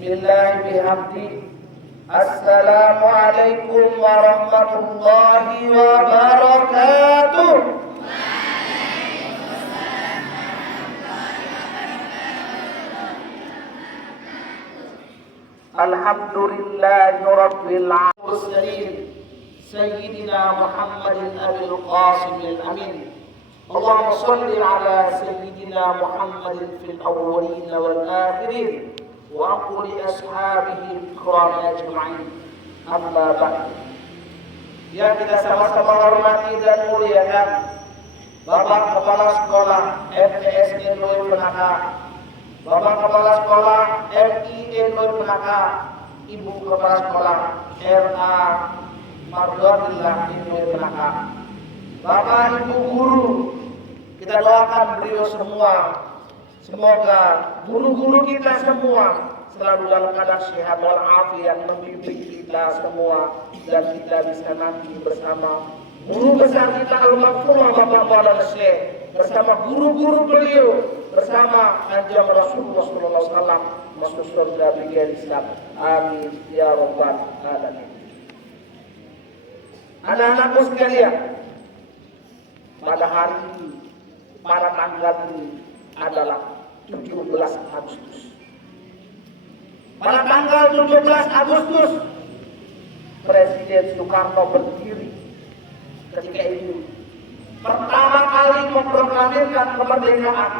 Bismillah bihamdi. Assalamualaikum warahmatullahi wabarakatuh. Alhamdulillahi rabbil alamin. Sayyidina Muhammadin abil qasimil amin. Allahumma salli ala Sayyidina Muhammadin fil awwalin wal akhirin wa quli ashabihi kiram ajma'in. Amma ba'd. Yang kita sama-sama hormati dan muliakan Bapak Kepala Sekolah MTSN Loy Penaka, Bapak Kepala Sekolah MIN Loy Penaka, Ibu Kepala Sekolah RA Mardorillah Loy Penaka, Bapak Ibu guru, kita doakan beliau semua. Semoga guru-guru kita semua selalu dalam keadaan sehat walafiat, membimbing kita semua, dan kita bisa nanti bersama guru besar kita Al-Maghfurah Bapak Maulana Syekh, bersama guru-guru beliau, bersama anjam Rasulullah SAW masuk surga bigel Islam. Amin ya rabbal alamin. Anak-anakku sekalian, pada hari ini, pada tanggal ini adalah 17 Agustus. Pada tanggal 17 Agustus, Presiden Soekarno berdiri. Ketika itu, pertama kali memproklamirkan kemerdekaan.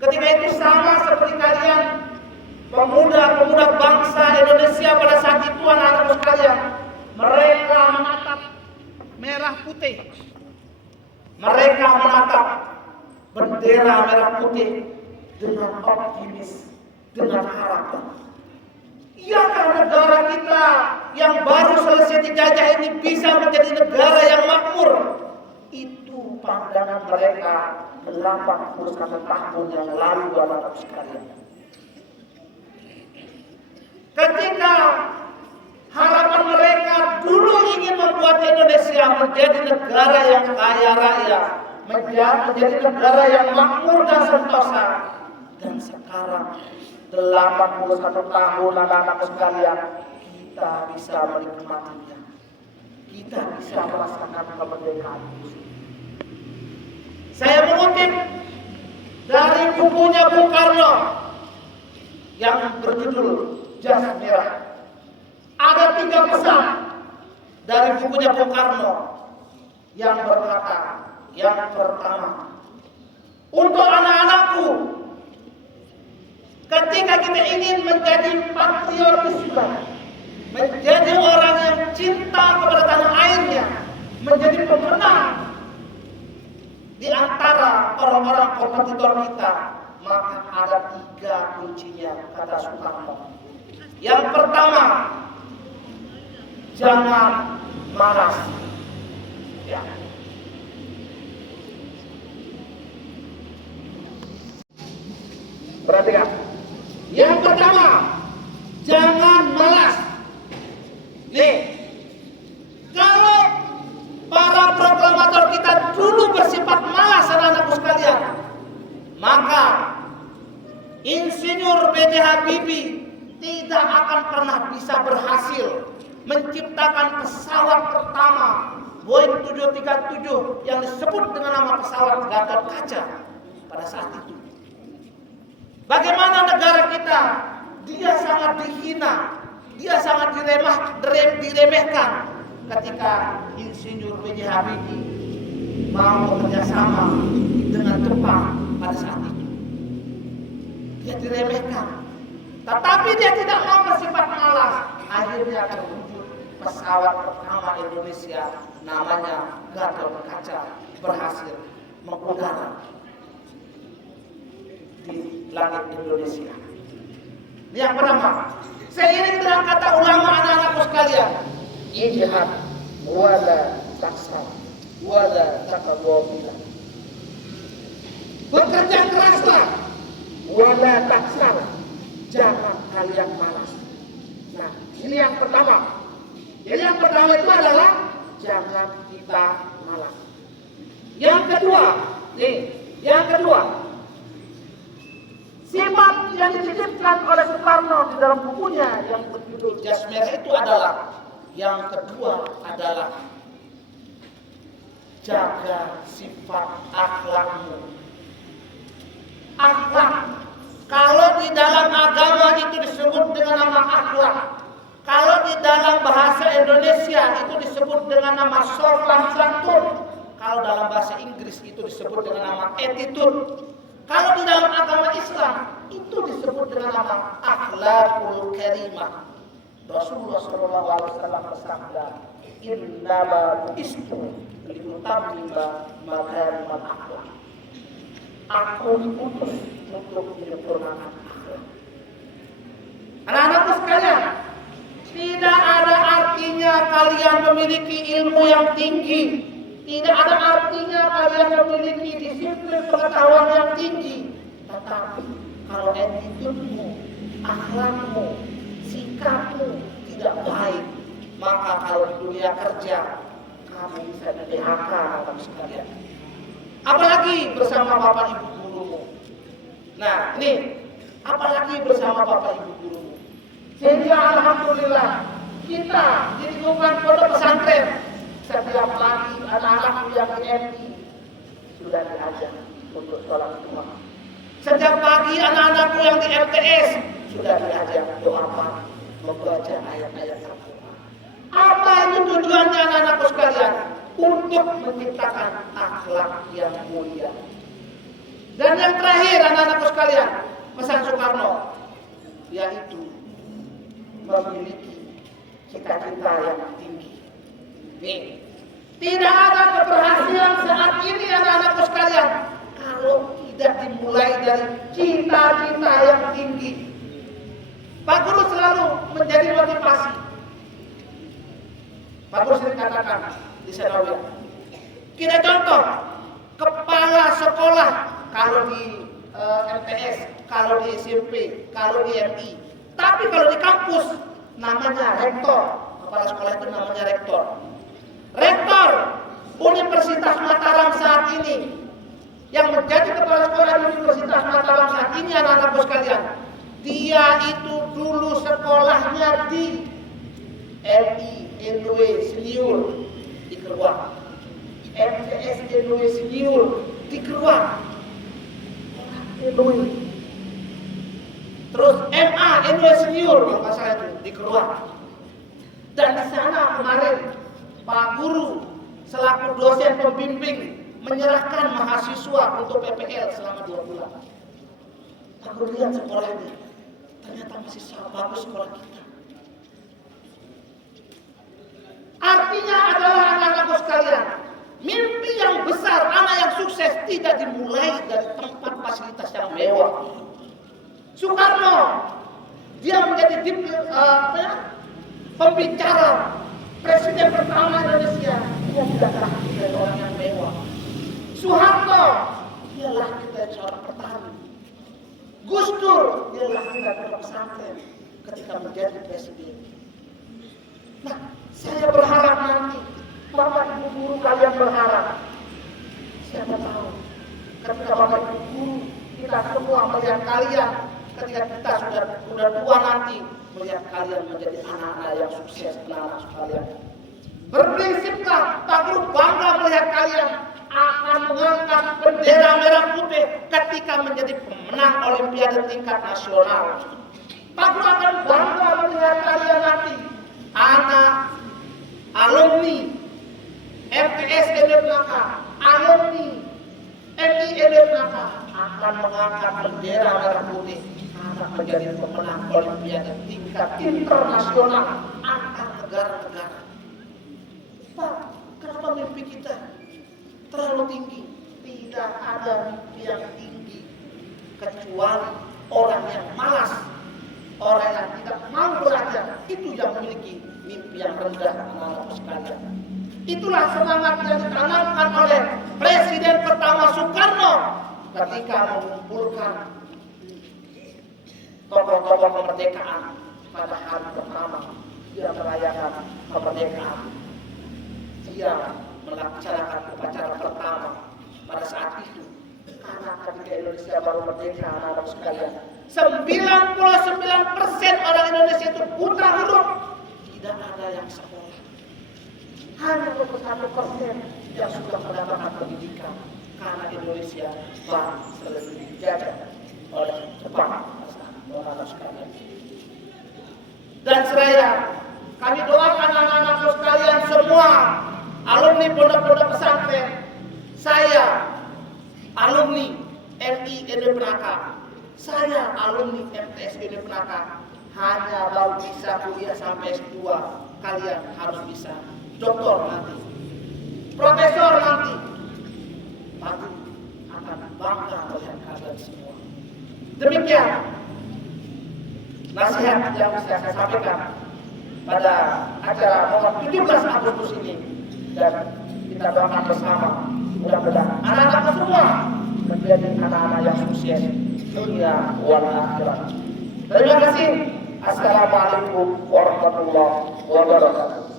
Ketika itu sama seperti kalian, pemuda-pemuda bangsa Indonesia pada saat itu, anak-anak sekalian, mereka menatap merah putih. Mereka menatap bendera merah putih dengan optimis, dengan harapan. Ya, karena negara kita yang baru selesai dijajah ini bisa menjadi negara yang makmur. Itu pandangan mereka 81 tahun yang lalu, anak-anak sekalian. Ketika harapan mereka dulu ingin membuat Indonesia menjadi negara yang kaya raya, menjadi negara yang makmur dan sentosa. Dan sekarang 81 tahun, anak-anak sekalian, kita bisa menikmatinya. Kita bisa merasakan kemerdekaan. Saya mengutip dari bukunya Bung Karno yang berjudul Jas Merah. Ada 3 pesan dari bukunya Bung Karno yang berkata, yang pertama, untuk anak-anakku, ketika kita ingin menjadi patriotisme, menjadi orang yang cinta kepada tanah airnya, menjadi pemenang di antara orang-orang kompetitor kita, maka ada 3 kuncinya, kata Soekarno. Yang pertama, jangan malas. Ya. Perhatikan. Yang pertama, jangan malas. Nih, kalau para proklamator kita dulu bersifat malas, anak-anakku sekalian, maka Insinyur B.J. Habibie tidak akan pernah bisa berhasil menciptakan pesawat pertama Boeing 737 yang disebut dengan nama pesawat Gatot Kaca pada saat itu. Bagaimana negara kita, dia sangat dihina, dia sangat diremehkan ketika Insinyur B.J. Habibie mau bekerjasama dengan Jepang pada saat itu. Dia diremehkan, tetapi dia tidak mau bersifat malas. Akhirnya terwujud pesawat pertama Indonesia, namanya Gatot Kaca, berhasil mengudara di langit Indonesia. Ini yang pertama. Seiring dengan kata ulama, anak-anakku sekalian, ijtihad wala taksal wala taqawwila. Bekerja keraslah wala taksal, jangan kalian malas. Nah, ini yang pertama. Jadi yang pertama itu adalah jangan kita malas. Yang kedua, Sifat yang dititipkan oleh Soekarno di dalam bukunya yang berjudul Jas Merah itu adalah yang kedua adalah jaga sifat akhlakmu. Akhlak. Kalau di dalam agama itu disebut dengan nama akhlak. Kalau di dalam bahasa Indonesia itu disebut dengan nama sopan santun. Kalau dalam bahasa Inggris itu disebut dengan nama attitude. Kalau di dalam agama Islam itu disebut dengan nama akhlakul karimah. Rasulullah SAW bersabda, "Innama bu'istu liyutammima makarimal akhlak." Aku diutus untuk menyempurnakan akhlak. Anak-anakku sekalian, tidak ada artinya kalian memiliki ilmu yang tinggi. Tidak ada artinya kalian memiliki disiplin pengetahuan yang tinggi. Tetapi kalau attitude-mu, akhlakmu, sikapmu tidak baik, maka kalau di dunia kerja kamu bisa di PHK anak sekalian. Apalagi bersama bapak ibu gurumu. Nah, ini apalagi bersama bapak ibu gurumu. Sehingga alhamdulillah kita di lingkungan pondok pesantren setiap pagi anak-anak yang di MI sudah diajar untuk sholat Jumat. Setiap pagi anak-anakku yang di MTS sudah diajar doa pagi, membaca ayat-ayat Al-Quran. Apa itu tujuannya anak-anakku sekalian? Untuk menciptakan akhlak yang mulia. Dan yang terakhir anak-anakku sekalian, pesan Soekarno, yaitu memiliki cita-cita yang tinggi. Nih, tidak ada keberhasilan saat ini anak-anakku sekalian kalau tidak dimulai dari cita-cita yang tinggi. Pak Guru selalu menjadi motivasi. Pak Guru sering katakan di Senawiyah, kita contoh kepala sekolah kalau di MTS, kalau di SMP, kalau di MI. Tapi kalau di kampus namanya rektor. Kepala sekolah itu namanya rektor. Rektor Universitas Mataram saat ini, yang menjadi kepala sekolah Universitas Mataram saat ini anak-anakku sekalian, dia itu dulu sekolahnya di LI Senior di Keruak, MTS Senior di Keruak, terus MA Senior kalau nggak salah itu di Keruak. Dan di sana kemarin Pak Guru selaku dosen pembimbing menyerahkan mahasiswa untuk PPL selama 2 bulan. Pak Guru lihat sekolahnya, ternyata masih sangat bagus sekolah kita. Artinya adalah anak-anakku sekalian, mimpi yang besar, anak yang sukses tidak dimulai dari tempat fasilitas yang mewah. Soekarno, dia menjadi pembicara presiden pertama Indonesia, dia tidak lahir dari orang yang mewah. Soeharto, dia lahir dari seorang petani. Gus Dur, dia lahir dari pesantren ketika menjadi presiden. Nah, saya berharap nanti Bapak Ibu guru kalian berharap, siapa tahu ketika Bapak Ibu guru kita semua melihat kalian, ketika kita sudah tua nanti, melihat kalian menjadi anak-anak yang sukses, anak-anak sekalian. Berprinsiplah Pak Guru bangga melihat kalian akan mengangkat bendera merah putih ketika menjadi pemenang Olimpiade tingkat nasional. Pak Guru akan bangga melihat kalian nanti anak alumni MTS Indonesia, alumni MI Indonesia akan mengangkat bendera merah putih, akan menjadi pemenang Olimpiade tingkat internasional antar negara-negara. Pak, kenapa mimpi kita terlalu tinggi? Tidak ada mimpi yang tinggi kecuali orang yang malas, orang yang tidak mau belajar, itu yang memiliki mimpi yang rendah, anak-anak sekalian. Itulah semangat yang ditanamkan oleh Presiden pertama Soekarno ketika mengumpulkan tokoh-tokoh kemerdekaan pada hari pertama dia merayakan kemerdekaan. Dia melaksanakan upacara pertama pada saat itu Karena ketika Indonesia baru merdeka, anak-anak sekalian, 99% orang Indonesia itu buta huruf, tidak ada yang sekolah. Hanya 21% yang sudah mendapatkan pendidikan. Karena Indonesia baru selesai dijajah oleh Jepang, anak-anak sekalian. Dan seraya, kami doakan anak-anak sekalian semua, alumni pondok-pondok pesantren, saya, alumni MI Ende Penaka, saya alumni MTS Ende Penaka, hanya mau bisa kuliah sampai S2, kalian harus bisa doktor nanti, profesor nanti akan bangga melihat kalian semua. Demikian nasihat yang bisa saya sampaikan pada acara momen 17 Agustus ini, dan kita doakan bersama mudah-mudahan anak-anak semua menjadi anak-anak yang sukses dunia wal akhirat. Terima kasih. Assalamualaikum warahmatullahi wabarakatuh.